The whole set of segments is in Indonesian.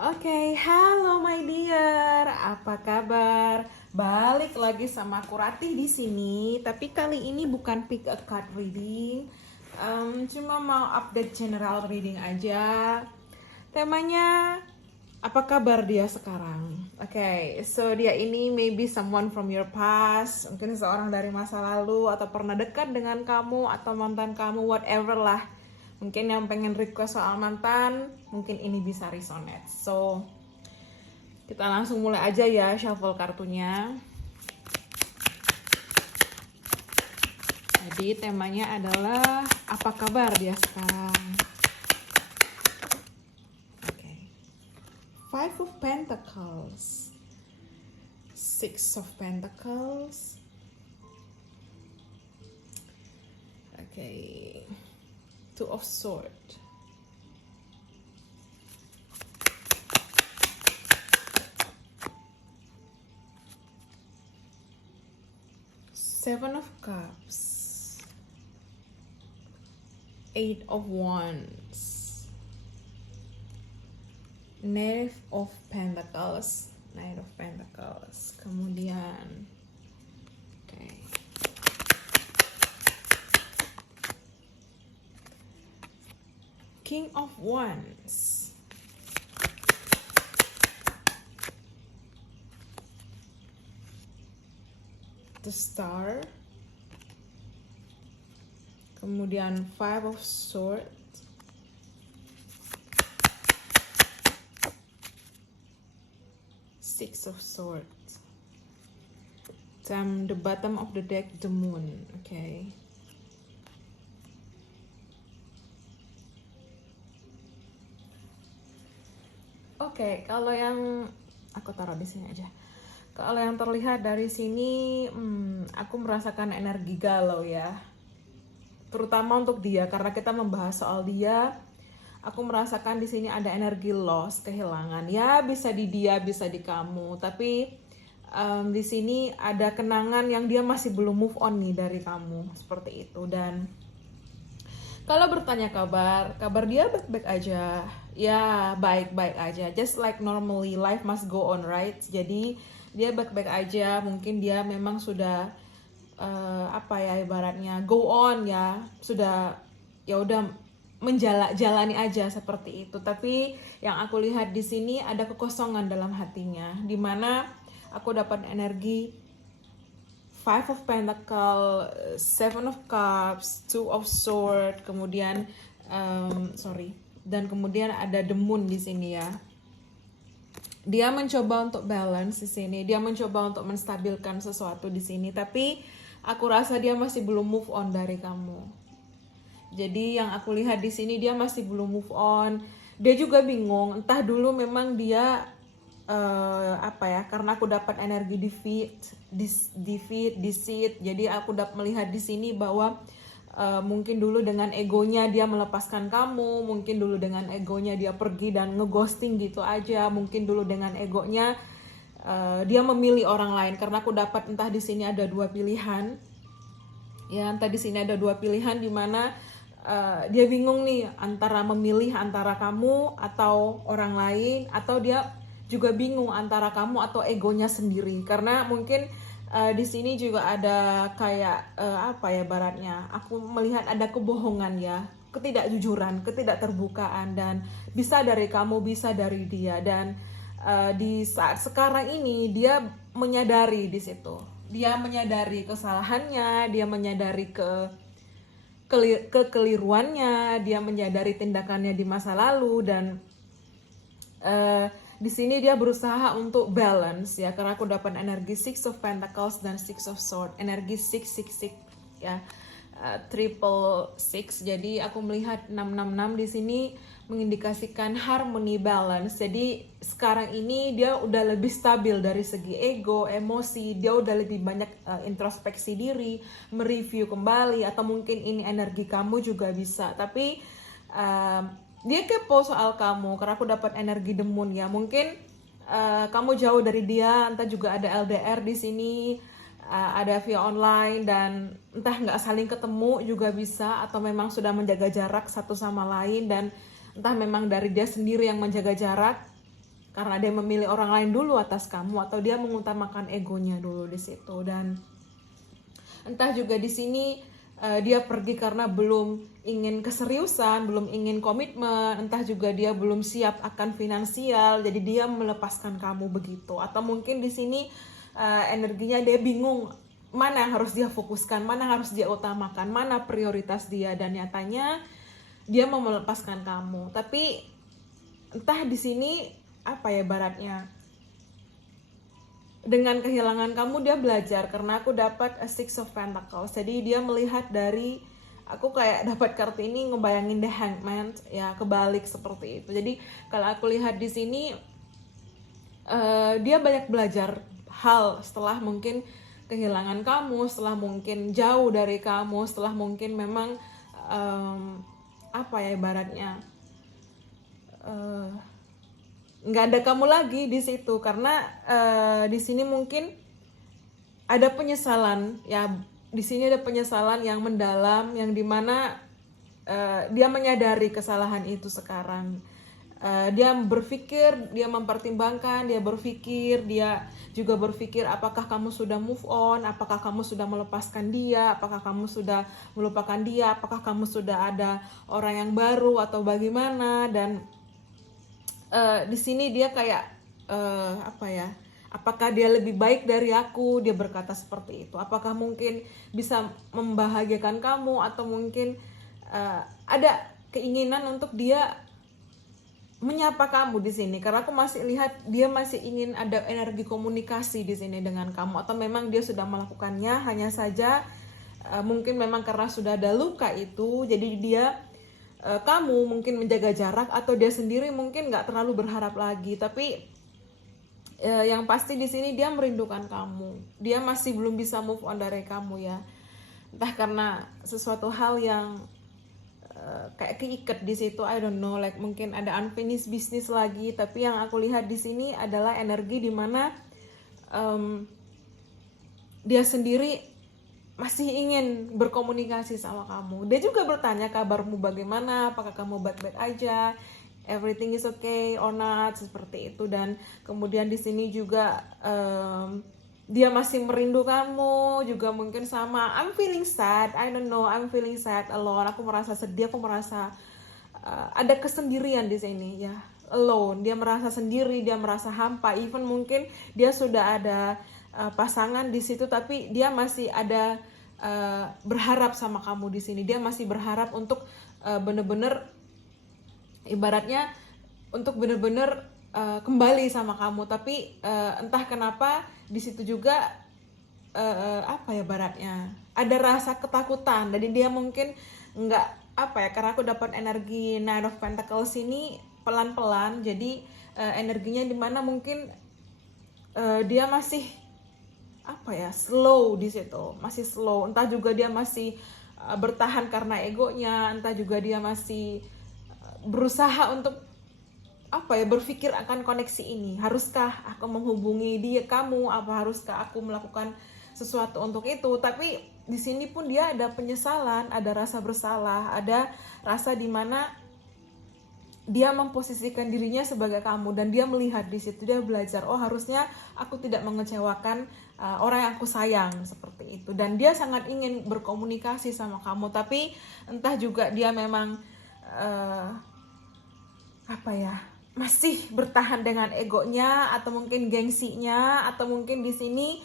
Oke, halo my dear, apa kabar? Balik lagi sama aku Ratih di sini, tapi kali ini bukan pick a card reading, cuma mau update general reading aja. Temanya, apa kabar dia sekarang? Oke, so dia ini maybe someone from your past, mungkin seseorang dari masa lalu atau pernah dekat dengan kamu atau mantan kamu, whatever lah. Mungkin yang pengen request soal mantan, mungkin ini bisa resonate. So, kita langsung mulai aja ya shuffle kartunya. Jadi temanya adalah apa kabar dia sekarang. Oke. Five of Pentacles, Six of Pentacles. Oke. Two of Swords. Seven of Cups. Eight of Wands. Knight of Pentacles. Knight of Pentacles. Kemudian King of Wands. The Star. Kemudian Five of Swords. Six of Swords. Dan the bottom of the deck, the Moon. Okay. Oke, kalau yang aku taruh di sini aja. Kalau yang terlihat dari sini, aku merasakan energi galau ya. Terutama untuk dia, karena kita membahas soal dia. Aku merasakan di sini ada energi loss, kehilangan. Ya, bisa di dia, bisa di kamu. Tapi di sini ada kenangan yang dia masih belum move on nih dari kamu, seperti itu. Dan kalau bertanya kabar dia baik-baik aja. Ya, baik-baik aja. Just like normally, life must go on, right? Jadi dia baik-baik aja. Mungkin dia memang sudah ibaratnya go on ya. Sudah ya udah menjalani aja seperti itu. Tapi yang aku lihat di sini ada kekosongan dalam hatinya, dimana aku dapat energi Five of Pentacles, Seven of Cups, Two of Swords, kemudian dan kemudian ada the Moon di sini ya. Dia mencoba untuk balance di sini, dia mencoba untuk menstabilkan sesuatu di sini, tapi aku rasa dia masih belum move on dari kamu. Jadi yang aku lihat di sini dia masih belum move on. Dia juga bingung, entah dulu memang dia karena aku dapat energi deceit, jadi aku dapat melihat di sini bahwa mungkin dulu dengan egonya dia melepaskan kamu, mungkin dulu dengan egonya dia pergi dan ngeghosting gitu aja, mungkin dulu dengan egonya dia memilih orang lain, karena aku dapat entah di sini ada dua pilihan, ya entah di sini ada dua pilihan di mana dia bingung nih antara memilih antara kamu atau orang lain, atau dia juga bingung antara kamu atau egonya sendiri, karena mungkin di sini juga ada kayak baratnya aku melihat ada kebohongan ya, ketidakjujuran, ketidakterbukaan, dan bisa dari kamu, bisa dari dia. Dan di saat sekarang ini dia menyadari di situ, dia menyadari kesalahannya, dia menyadari kekeliruannya, dia menyadari tindakannya di masa lalu. Dan di sini dia berusaha untuk balance ya, karena aku dapat energi Six of Pentacles dan Six of Swords, energi 666 ya, triple six. Jadi aku melihat 666 di sini mengindikasikan harmony, balance. Jadi sekarang ini dia udah lebih stabil dari segi ego, emosi, dia udah lebih banyak introspeksi diri, mereview kembali, atau mungkin ini energi kamu juga bisa. Tapi dia kepo soal kamu, karena aku dapat energi the Moon ya. Mungkin kamu jauh dari dia, entah juga ada LDR di sini, ada via online, dan entah nggak saling ketemu juga bisa, atau memang sudah menjaga jarak satu sama lain, dan entah memang dari dia sendiri yang menjaga jarak. karena dia memilih orang lain dulu atas kamu, atau dia mengutamakan egonya dulu di situ. Dan entah juga di sini dia pergi karena belum ingin keseriusan, belum ingin komitmen, entah juga dia belum siap akan finansial, jadi dia melepaskan kamu begitu. Atau mungkin di sini energinya dia bingung mana yang harus dia fokuskan, mana yang harus dia utamakan, mana prioritas dia, dan nyatanya dia mau melepaskan kamu. Tapi entah di sini apa ya baratnya, dengan kehilangan kamu dia belajar, karena aku dapat a Six of Pentacles. Jadi dia melihat dari, aku kayak dapat kartu ini ngebayangin the Hangman, ya kebalik seperti itu. Jadi kalau aku lihat di sini dia banyak belajar hal setelah mungkin kehilangan kamu, setelah mungkin jauh dari kamu, setelah mungkin memang apa ya ibaratnya nggak ada kamu lagi di situ, karena di sini mungkin ada penyesalan ya, di sini ada penyesalan yang mendalam, yang dimana dia menyadari kesalahan itu sekarang. Dia berpikir, dia mempertimbangkan, dia berpikir, dia juga berpikir apakah kamu sudah move on, apakah kamu sudah melepaskan dia, apakah kamu sudah melupakan dia, apakah kamu sudah ada orang yang baru atau bagaimana. Dan di sini dia kayak apa ya, apakah dia lebih baik dari aku, dia berkata seperti itu. Apakah mungkin bisa membahagiakan kamu, atau mungkin ada keinginan untuk dia menyapa kamu di sini, karena aku masih lihat dia masih ingin ada energi komunikasi di sini dengan kamu, atau memang dia sudah melakukannya, hanya saja mungkin memang karena sudah ada luka itu, jadi dia kamu mungkin menjaga jarak, atau dia sendiri mungkin nggak terlalu berharap lagi. Tapi yang pasti di sini dia merindukan kamu, dia masih belum bisa move on dari kamu ya, entah karena sesuatu hal yang kayak keikat di situ, I don't know, like mungkin ada unfinished business lagi. Tapi yang aku lihat di sini adalah energi di mana dia sendiri masih ingin berkomunikasi sama kamu. Dia juga bertanya kabarmu bagaimana, apakah kamu baik-baik aja, everything is okay or not, seperti itu. Dan kemudian di sini juga dia masih merindu kamu juga, mungkin sama I'm feeling sad, I don't know, I'm feeling sad alone. Aku merasa sedih, aku merasa ada kesendirian di sini ya, alone. Dia merasa sendiri, dia merasa hampa. Even mungkin dia sudah ada pasangan di situ, tapi dia masih ada berharap sama kamu di sini. Dia masih berharap untuk bener-bener ibaratnya untuk bener-bener kembali sama kamu. Tapi entah kenapa di situ juga apa ya baratnya, ada rasa ketakutan. Jadi dia mungkin nggak apa ya, karena aku dapat energi Nine of Pentacles ini pelan-pelan. Jadi energinya dimana mungkin dia masih apa ya, slow di situ, masih slow. Entah juga dia masih bertahan karena egonya, entah juga dia masih berusaha untuk apa ya, berpikir akan koneksi ini. Haruskah aku menghubungi dia, kamu, apa haruskah aku melakukan sesuatu untuk itu? Tapi di sini pun dia ada penyesalan, ada rasa bersalah, ada rasa dimana dia memposisikan dirinya sebagai kamu, dan dia melihat di situ, dia belajar, oh harusnya aku tidak mengecewakan orang yang aku sayang, seperti itu. Dan dia sangat ingin berkomunikasi sama kamu, tapi entah juga dia memang apa ya, masih bertahan dengan egonya, atau mungkin gengsinya, atau mungkin di sini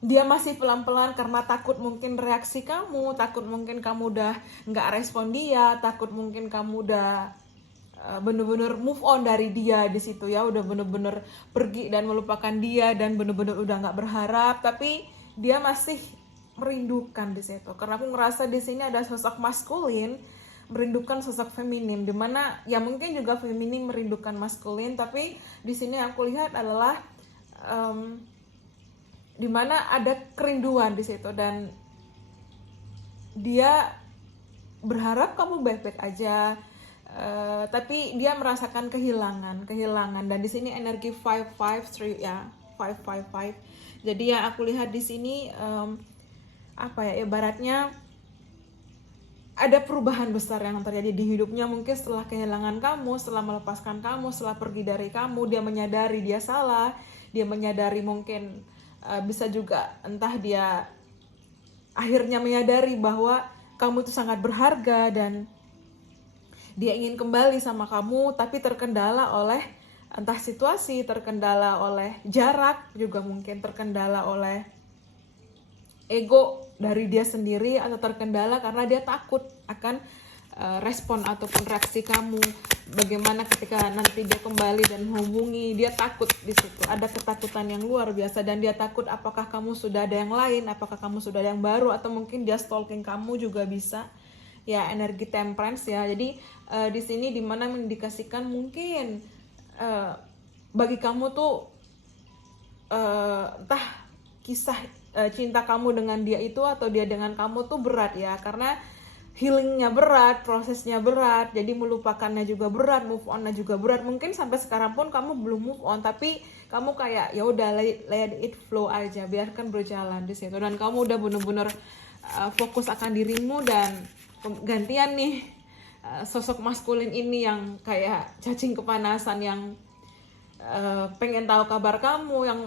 dia masih pelan-pelan karena takut mungkin reaksi kamu, takut mungkin kamu udah nggak respon dia, takut mungkin kamu udah bener-bener move on dari dia di situ ya, udah bener-bener pergi dan melupakan dia, dan bener-bener udah nggak berharap. Tapi dia masih merindukan di situ, karena aku ngerasa di sini ada sosok maskulin merindukan sosok feminim, dimana ya mungkin juga feminim merindukan maskulin. Tapi di sini aku lihat adalah dimana ada kerinduan di situ, dan dia berharap kamu baik-baik aja. Tapi dia merasakan kehilangan. Dan di sini energi 553 ya, 555. Jadi yang aku lihat di sini apa ya, ibaratnya ada perubahan besar yang terjadi di hidupnya mungkin setelah kehilangan kamu, setelah melepaskan kamu, setelah pergi dari kamu. Dia menyadari dia salah, dia menyadari mungkin bisa juga entah dia akhirnya menyadari bahwa kamu itu sangat berharga dan dia ingin kembali sama kamu, tapi terkendala oleh entah situasi, terkendala oleh jarak, juga mungkin terkendala oleh ego dari dia sendiri, atau terkendala karena dia takut akan respon ataupun reaksi kamu. Bagaimana ketika nanti dia kembali dan menghubungi, dia takut di situ. Ada ketakutan yang luar biasa dan dia takut apakah kamu sudah ada yang lain, apakah kamu sudah ada yang baru, atau mungkin dia stalking kamu juga bisa. Ya, energi temperance ya. Jadi di sini dimana mengindikasikan mungkin bagi kamu tuh entah kisah cinta kamu dengan dia itu atau dia dengan kamu tuh berat ya, karena healingnya berat, prosesnya berat, jadi melupakannya juga berat, move onnya juga berat. Mungkin sampai sekarang pun kamu belum move on, tapi kamu kayak ya udah let it flow aja, biarkan berjalan di situ, dan kamu udah bener-bener fokus akan dirimu. Dan gantian nih sosok maskulin ini yang kayak cacing kepanasan, yang pengen tahu kabar kamu, yang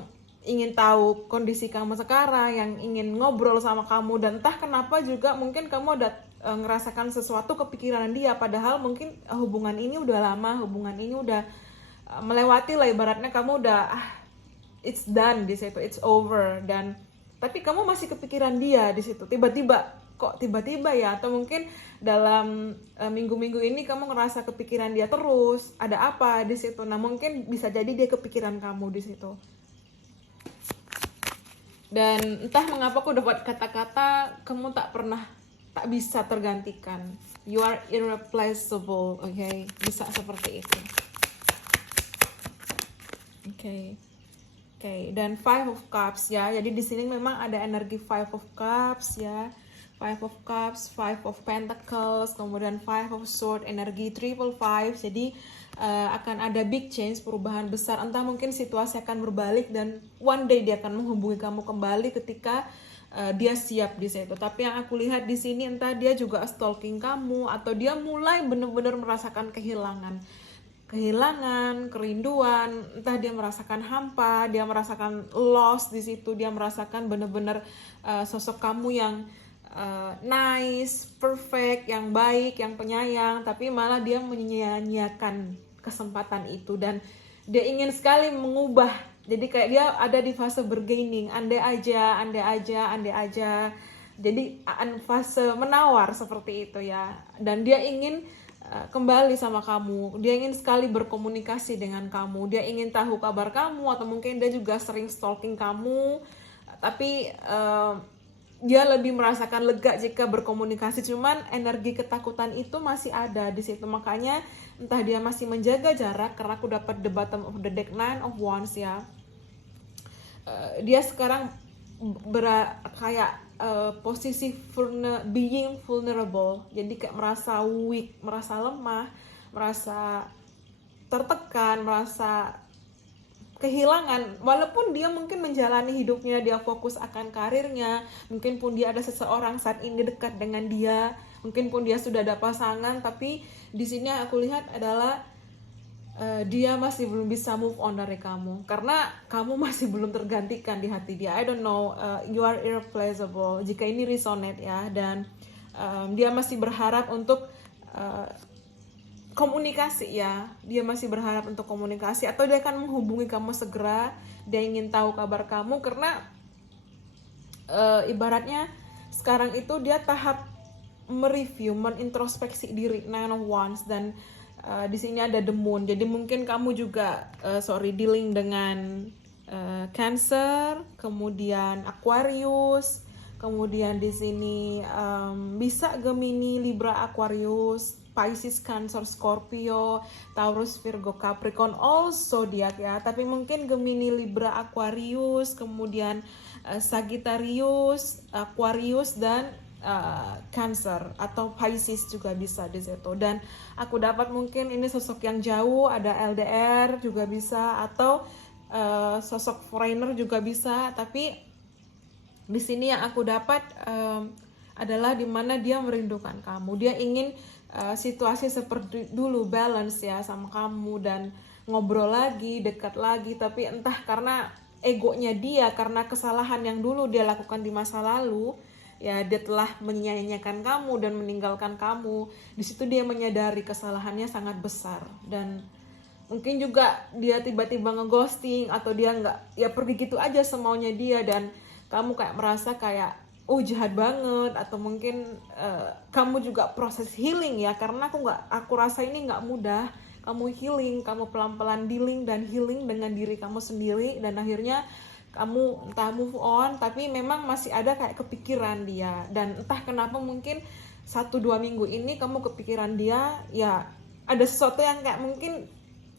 ingin tahu kondisi kamu sekarang, yang ingin ngobrol sama kamu. Dan entah kenapa juga mungkin kamu ada ngerasakan sesuatu kepikiran dia, padahal mungkin hubungan ini udah lama, hubungan ini udah melewati lah, ibaratnya kamu udah it's done di situ, it's over, dan tapi kamu masih kepikiran dia di situ. Tiba-tiba ya, atau mungkin dalam minggu-minggu ini kamu ngerasa kepikiran dia terus, ada apa di situ. Nah, mungkin bisa jadi dia kepikiran kamu di situ. Dan entah mengapa aku dapat kata-kata kamu tak bisa tergantikan. You are irreplaceable, okay? Bisa seperti itu. Okay. Dan Five of Cups ya. Jadi di sini memang ada energi Five of Cups ya. Five of Cups, Five of Pentacles, kemudian Five of Swords, energi Triple Five. Jadi akan ada big change, perubahan besar. Entah mungkin situasi akan berbalik dan one day dia akan menghubungi kamu kembali ketika dia siap di situ. Tapi yang aku lihat di sini entah dia juga stalking kamu, atau dia mulai benar-benar merasakan kehilangan, kerinduan, entah dia merasakan hampa, dia merasakan loss di situ, dia merasakan benar-benar sosok kamu yang nice, perfect, yang baik, yang penyayang, tapi malah dia menyia-nyiakan kesempatan itu dan dia ingin sekali mengubah. Jadi kayak dia ada di fase bergaining, andai aja. Jadi fase menawar seperti itu ya. Dan dia ingin kembali sama kamu, dia ingin sekali berkomunikasi dengan kamu, dia ingin tahu kabar kamu, atau mungkin dia juga sering stalking kamu, tapi dia lebih merasakan lega jika berkomunikasi. Cuman energi ketakutan itu masih ada di situ, makanya entah dia masih menjaga jarak, karena aku dapat the bottom of the deck, Nine of Wands ya. Dia sekarang kayak posisi being vulnerable, jadi kayak merasa weak, merasa lemah, merasa tertekan, merasa kehilangan. Walaupun dia mungkin menjalani hidupnya, dia fokus akan karirnya, mungkin pun dia ada seseorang saat ini dekat dengan dia, mungkin pun dia sudah ada pasangan, tapi di sini aku lihat adalah dia masih belum bisa move on dari kamu, karena kamu masih belum tergantikan di hati dia. I don't know, you are irreplaceable jika ini resonate ya. Dan dia masih berharap untuk komunikasi ya, dia masih berharap untuk komunikasi, atau dia akan menghubungi kamu segera. Dia ingin tahu kabar kamu, karena ibaratnya sekarang itu dia tahap mereview, menintrospeksi diri, Nine of Wands. Dan di sini ada the Moon, jadi mungkin kamu juga dealing dengan Cancer, kemudian Aquarius, kemudian di sini bisa Gemini, Libra, Aquarius, Pisces, Cancer, Scorpio, Taurus, Virgo, Capricorn, all zodiac ya. Tapi mungkin Gemini, Libra, Aquarius, kemudian Sagittarius, Aquarius, dan Cancer atau Pisces juga bisa di situ. Dan aku dapat mungkin ini sosok yang jauh, ada LDR juga bisa, atau sosok foreigner juga bisa. Tapi di sini yang aku dapat adalah dimana dia merindukan kamu. Dia ingin situasi seperti dulu, balance ya sama kamu dan ngobrol lagi, dekat lagi. Tapi entah karena egonya dia, karena kesalahan yang dulu dia lakukan di masa lalu, ya dia telah menyia-nyiakan kamu dan meninggalkan kamu. Di situ dia menyadari kesalahannya sangat besar, dan mungkin juga dia tiba-tiba ngeghosting atau dia nggak, ya pergi gitu aja semaunya dia, dan kamu kayak merasa kayak oh jahat banget, atau mungkin kamu juga proses healing ya, karena aku rasa ini nggak mudah. Kamu healing, kamu pelan-pelan dealing dan healing dengan diri kamu sendiri, dan akhirnya kamu entah move on, tapi memang masih ada kayak kepikiran dia, dan entah kenapa mungkin 1-2 minggu ini kamu kepikiran dia, ya ada sesuatu yang kayak mungkin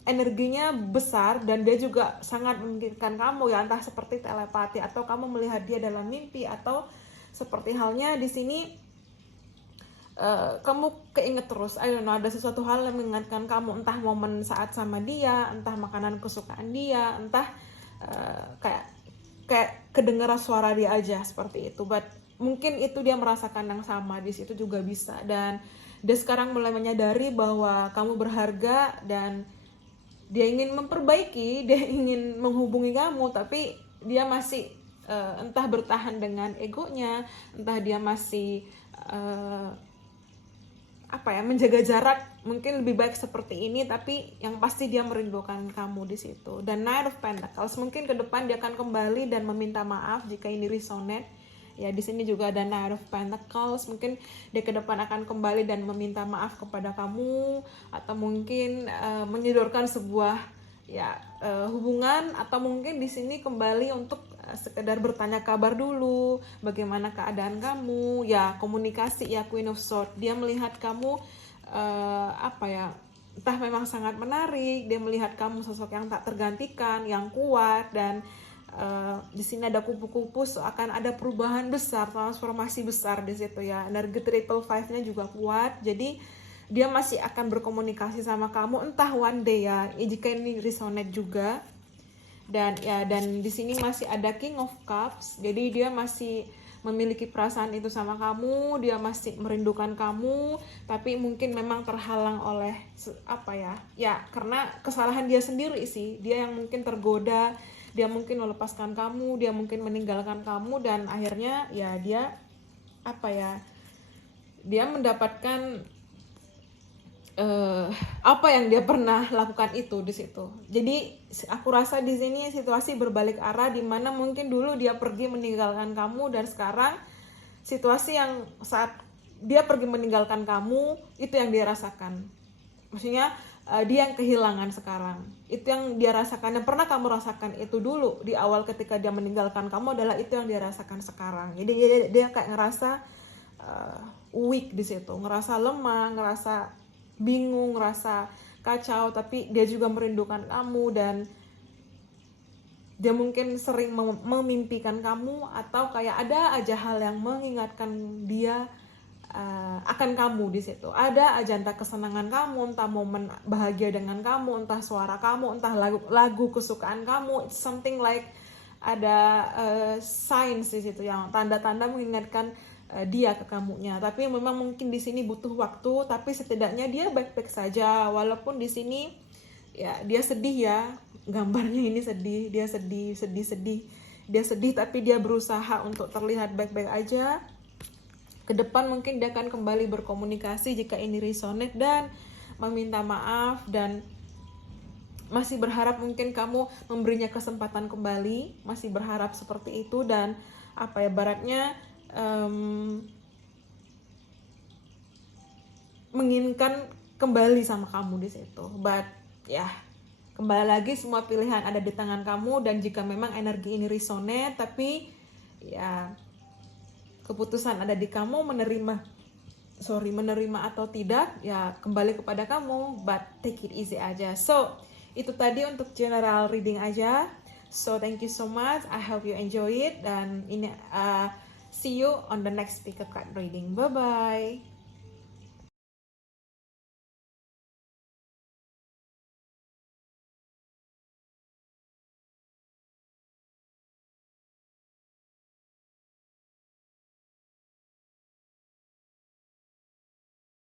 energinya besar dan dia juga sangat memikirkan kamu ya, entah seperti telepati atau kamu melihat dia dalam mimpi, atau seperti halnya di sini kamu keinget terus, I don't know, ada sesuatu hal yang mengingatkan kamu, entah momen saat sama dia, entah makanan kesukaan dia, entah kayak kedengaran suara dia aja seperti itu. But mungkin itu dia merasakan yang sama di situ juga bisa, dan dia sekarang mulai menyadari bahwa kamu berharga dan dia ingin memperbaiki, dia ingin menghubungi kamu, tapi dia masih entah bertahan dengan egonya, entah dia masih menjaga jarak. Mungkin lebih baik seperti ini, tapi yang pasti dia merindukan kamu di situ. Dan Knight of Pentacles, mungkin ke depan dia akan kembali dan meminta maaf jika ini resonate. Ya, di sini juga ada Knight of Pentacles, mungkin dia ke depan akan kembali dan meminta maaf kepada kamu, atau mungkin menyodorkan sebuah hubungan, atau mungkin di sini kembali untuk sekedar bertanya kabar dulu, bagaimana keadaan kamu, ya komunikasi ya. Queen of Swords, dia melihat kamu entah memang sangat menarik, dia melihat kamu sosok yang tak tergantikan, yang kuat, dan di sini ada kupu-kupu, akan ada perubahan besar, transformasi besar di situ ya. Energi triple five-nya juga kuat, jadi dia masih akan berkomunikasi sama kamu, entah one day ya, jika ini resonate juga. Dan di sini masih ada King of Cups, jadi dia masih memiliki perasaan itu sama kamu, dia masih merindukan kamu, tapi mungkin memang terhalang oleh karena kesalahan dia sendiri sih. Dia yang mungkin tergoda, dia mungkin melepaskan kamu, dia mungkin meninggalkan kamu, dan akhirnya ya dia mendapatkan apa yang dia pernah lakukan itu di situ. Jadi aku rasa di sini situasi berbalik arah, di mana mungkin dulu dia pergi meninggalkan kamu, dan sekarang situasi yang saat dia pergi meninggalkan kamu itu yang dia rasakan. Maksudnya dia yang kehilangan sekarang. Itu yang dia rasakan, yang pernah kamu rasakan itu dulu di awal ketika dia meninggalkan kamu adalah itu yang dia rasakan sekarang. Jadi dia kayak ngerasa weak di situ, ngerasa lemah, ngerasa bingung, ngerasa kacau, tapi dia juga merindukan kamu, dan dia mungkin sering memimpikan kamu, atau kayak ada aja hal yang mengingatkan dia akan kamu di situ. Ada ajanda kesenangan kamu, entah momen bahagia dengan kamu, entah suara kamu, entah lagu kesukaan kamu. It's something like ada signs di situ yang tanda-tanda mengingatkan dia ke kamunya. Tapi memang mungkin di sini butuh waktu, tapi setidaknya dia baik-baik saja, walaupun di sini ya dia sedih ya. Gambarnya ini sedih, dia sedih. Dia sedih, tapi dia berusaha untuk terlihat baik-baik aja. Ke depan mungkin dia akan kembali berkomunikasi jika ini resonate, dan meminta maaf, dan masih berharap mungkin kamu memberinya kesempatan kembali, masih berharap seperti itu, dan baratnya menginginkan kembali sama kamu di situ. But ya, kembali lagi semua pilihan ada di tangan kamu, dan jika memang energi ini resonate, tapi ya keputusan ada di kamu, menerima atau tidak, ya kembali kepada kamu. But take it easy aja. So itu tadi untuk general reading aja. So thank you so much, I hope you enjoy it, dan ini see you on the next pick up card reading. Bye bye.